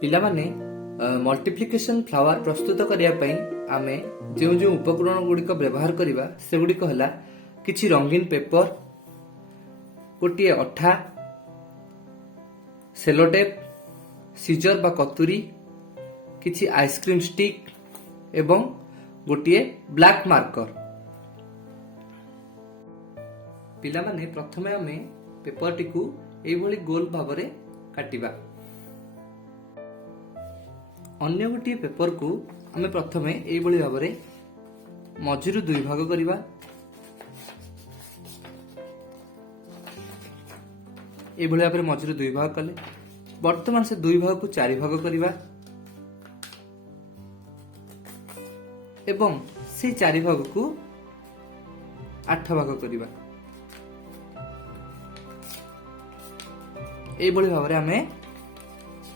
पिला माने multiplication flower प्रस्तुत करिया पई आमे जो जो उपकरण गुड़िक व्यवहार करिबा से गुड़िक हला किछि रंगीन पेपर, गोटिए अठा, सेलोटेप, सीजर बा कतुरी, किछि आइसक्रीम स्टिक एवं गोटिए ब्लैक मार्कर। पिला माने प्रथमे आमे पेपर टिकु एई भली गोल भाबरे काटिबा। अन्य गोटे पेपर को आमे प्रथमे एई भली भाबरे मझिरु दुई भाग करिबा। एई भली भाबरे मझिरु दुई भाग कले वर्तमान से दुई भाग को चारि भाग करिबा एवं से चारि भाग को 8 भाग करिबा। एई भली भाबरे आमे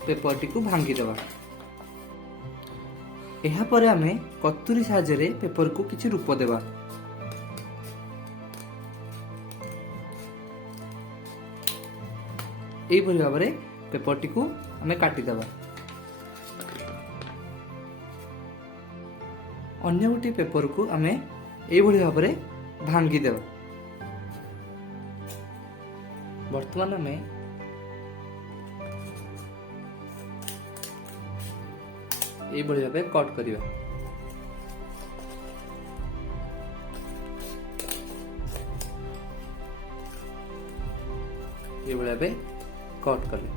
पेपर टी को भांगी देबा। एहा परे आमे कतुरी साहाय्य पेपर को किछि रूप देबा। एई भली भाबरे पेपर टी को आमे काटी देबा। अन्य गोटे पेपर को आमे एई भली भाबरे भांगी देबा। वर्तमान आमे एई भली भाबे कट करिबा। एई भली भाबे कट कले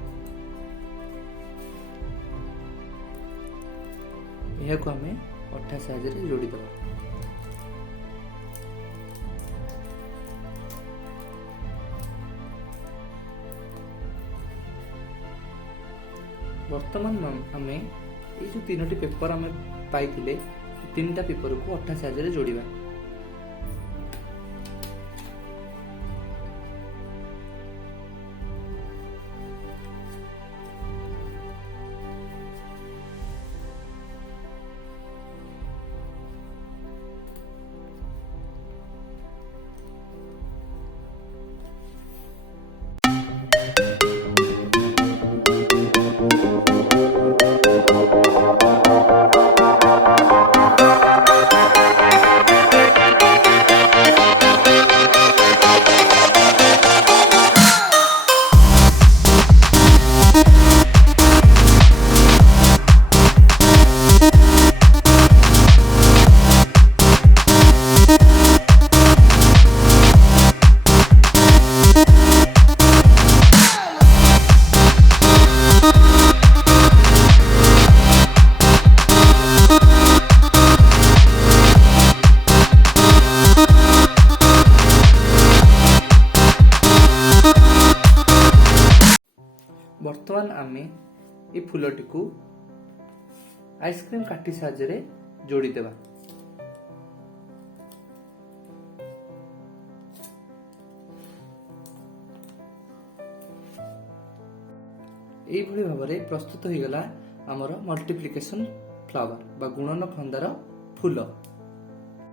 एहा को हमें अठा साहाय्य रे जोड़ी देबा। वर्तमान हमें ये जो तीनोटी पेपर आम पाई तीन पेपर को अठा साहाय्य जोड़िबा। वर्तमान आमे ये फूलटी को आइसक्रीम काटी साहाय्य जोड़ी देबा। एई भली भाबरे प्रस्तुत हो गला हमर मल्टीप्लिकेशन फ्लावर बा गुणन खंदार फूल।